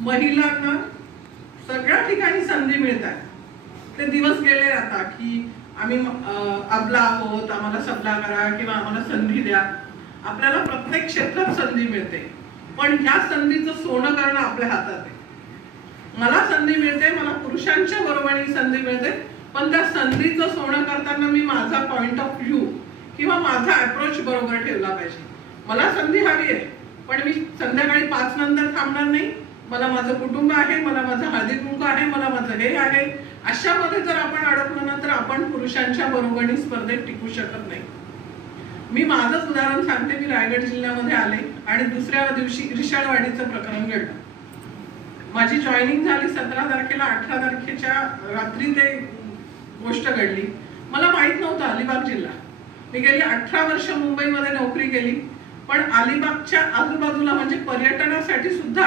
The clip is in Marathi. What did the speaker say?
महिलांना सगळ्या ठिकाणी संधी मिळतात. ते दिवस गेले आता की आम्ही अबला आहोत, आम्हाला सबला करा किंवा आम्हाला संधी द्या. आपल्याला प्रत्येक क्षेत्रात संधी मिळते, पण ह्या संधीचं सोनं करणं आपल्या हातात आहे. मला संधी मिळते, मला पुरुषांच्या बरोबरीने संधी मिळते, पण त्या संधीचं सोनं करताना मी माझा पॉइंट ऑफ व्ह्यू किंवा माझा अप्रोच बरोबर ठेवला पाहिजे. मला संधी हवी आहे, पण मी संध्याकाळी 5 नंतर थांबणार नाही. मला माझं कुटुंब आहे, मला माझं हळदी कुंकू आहे, मला माझं हे आहे. अशामध्ये जर आपण अडकलो ना तर आपण पुरुषांच्या बरोबरीने स्पर्धेत टिकू शकत नाही. मी माझंच उदाहरण सांगते. मी रायगड जिल्ह्यामध्ये आले आणि दुसऱ्या दिवशी रिशाळवाडीचं प्रकरण घडलं. माझी जॉईनिंग झाली 17 तारखेला. 18 तारखेच्या रात्री ते गोष्ट घडली. मला माहित नव्हतं अलिबाग जिल्हा. मी गेली 18 वर्ष मुंबईमध्ये नोकरी केली, पण अलिबागच्या आजूबाजूला म्हणजे पर्यटनासाठी सुद्धा